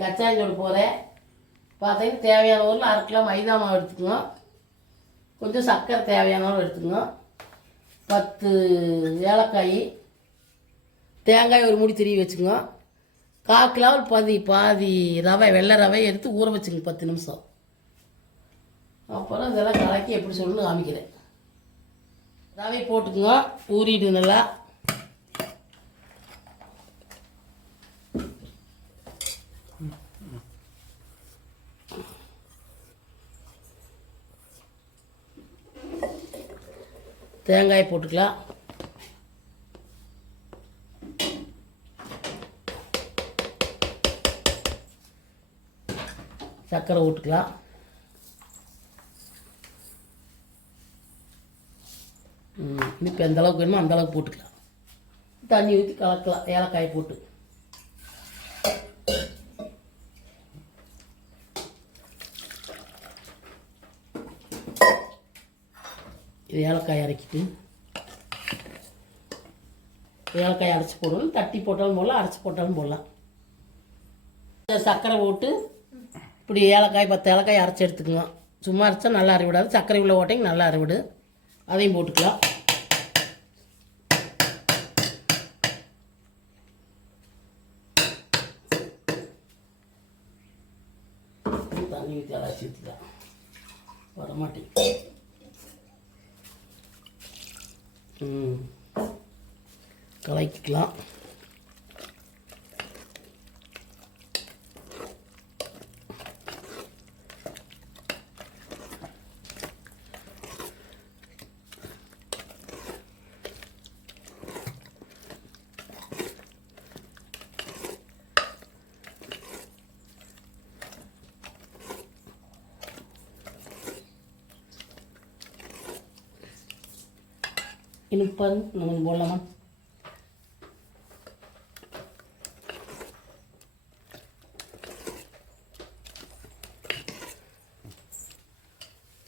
கச்சாஞ்சோடு போகிறேன் பார்த்தீங்கன்னா தேவையான ஊரில் அரை கிலோ மைதா மாவு எடுத்துக்கோங்க. கொஞ்சம் சர்க்கரை தேவையான அளவு எடுத்துக்கோங்க. பத்து ஏலக்காய் தேங்காய் ஒரு முடி திருவி வச்சுக்கோங்க. கால் கிலோவில் பாதி பாதி ரவை வெள்ளை ரவை எடுத்து ஊற வச்சுங்க பத்து நிமிஷம். அப்புறம் இதெல்லாம் கலக்கி எப்படி சொல்லணும்னு காமிக்கிறேன். ரவை போட்டுக்குங்க. ஊறிடு நல்லா. தேங்காய் போட்டுக்கலாம். சர்க்கரை விட்டுக்கலாம் இனிப்பு எந்த அளவுக்கு வேணுமோ அந்தளவுக்கு போட்டுக்கலாம். தண்ணி ஊற்றி கலக்கலாம். ஏலக்காய் போட்டு. இது ஏலக்காய் அரைக்கிட்டு ஏலக்காய் அரைச்சி போடணும். தட்டி போட்டாலும் போடலாம் அரைச்சி போட்டாலும் போடலாம். சர்க்கரை போட்டு இப்படி ஏலக்காய் பத்து ஏலக்காய் அரைச்சி எடுத்துக்கோங்க சும்மா அரைச்சா நல்லா அரைவிடாது. சர்க்கரை உள்ள ஓட்டைங்க நல்லா அரைவிடு. அதையும் போட்டுக்கலாம். தண்ணி ஊற்றி அரைச்சி ஊற்றிக்கலாம் வரமாட்டேன் கலக்கிக்கலாம் இன்னும் நம்ம போடலாமா?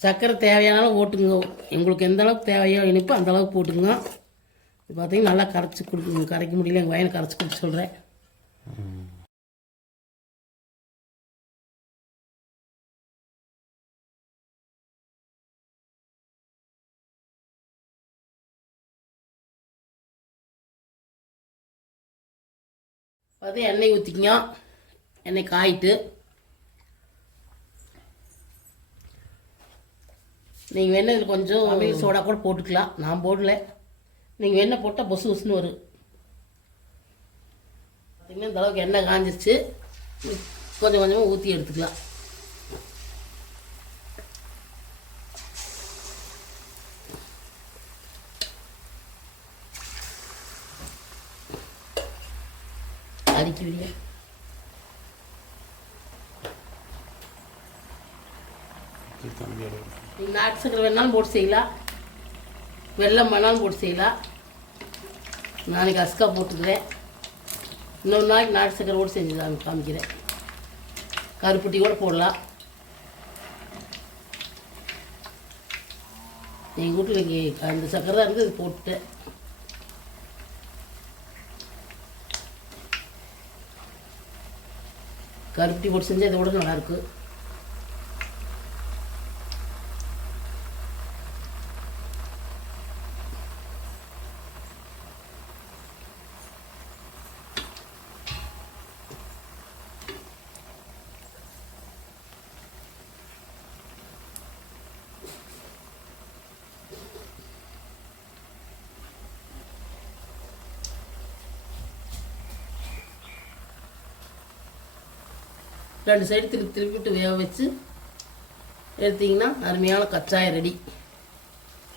சர்க்கரை தேவையான அளவு ஓட்டுங்க. எங்களுக்கு எந்த அளவுக்கு தேவையோ இனிப்போ அந்த அளவுக்கு போட்டுங்க. இப்போ பார்த்தீங்கன்னா நல்லா கரைச்சி கொடுக்குங்க கரைக்க முடியல எங்கள் வயனை கரைச்சி கொடுத்து சொல்கிறேன் அது எண்ணெய் ஊற்றிக்கங்க எண்ணெய் காயிட்டு. நீங்கள் வேணா இதில் கொஞ்சம் சமையல் சோடா கூட போட்டுக்கலாம். நான் போடல. நீங்கள் வேணா போட்டால் பொசு பொசுன்னு வரும். பார்த்தீங்கன்னா இந்த அளவுக்கு எண்ணெய் காஞ்சிருச்சு. கொஞ்சம் கொஞ்சமாக ஊற்றி எடுத்துக்கலாம். அடிக்கி விடிய நாட்டு சக்கரை வேணாலும் போட்டு செய்யலாம் வெள்ளம் வேணாலும் போட்டு செய்யலாம் நாளைக்கு அஸ்கா போட்டுக்கிறேன் இன்னொரு நாளைக்கு நாட்டு சக்கரை கூட செஞ்சு காமிக்கிறேன் கருப்பட்டி கூட போடலாம் எங்கள் வீட்டில் இங்கே அந்த சக்கரை தான் இருந்து போட்டுட்டேன் கருப்பட்டி போட்டு செஞ்சால் இதை விட நல்லாயிருக்கும் ரெண்டு சைடு திருப்பி திருப்பிட்டு வேக வச்சு எடுத்தீங்கன்னா அருமையான கச்சாயம் ரெடி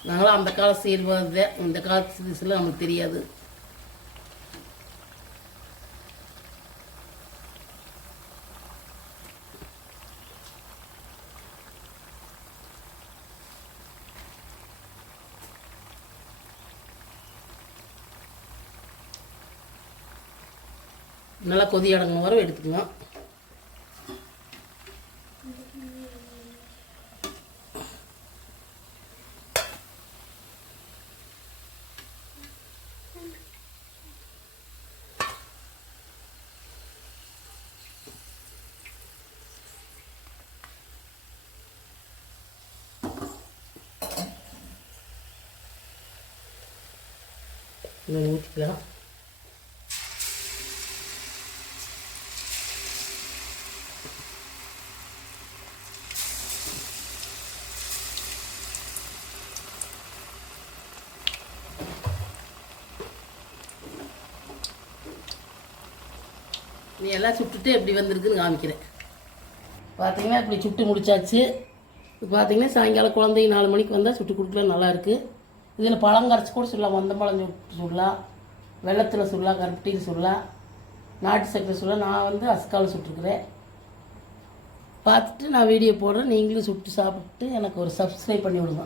நாங்களும் அந்த காலம் செய்வது இந்த காலத்து திசுல நமக்கு தெரியாது. நல்லா கொதி அடங்கும் வரும் எடுத்துக்கலாம். இன்னும் ஊற்றிக்கலாம் நீ எல்லாம் சுட்டுட்டு எப்படி வந்திருக்குன்னு காமிக்கிறேன். பார்த்தீங்கன்னா இப்படி சுட்டு முடிச்சாச்சு. பார்த்தீங்கன்னா சாயங்காலம் குழந்தைங்க நாலு மணிக்கு வந்தால் சுட்டு கொடுக்கலாம் நல்லா இதில் பழம் கரைச்சி கூட சுடலாம். மந்த பழம் சுட்டு சுடலாம். வெள்ளத்தில் சுடலாம். கருப்பட்டியில் சுடலாம். நாட்டு சக்கரை சுடலாம். நான் வந்து அஸ்காவில் சுட்டுருக்குறேன். பார்த்துட்டு நான் வீடியோ போடுறேன். நீங்களும் சுட்டு சாப்பிட்டு எனக்கு ஒரு சப்ஸ்கிரைப் பண்ணி விடுங்க.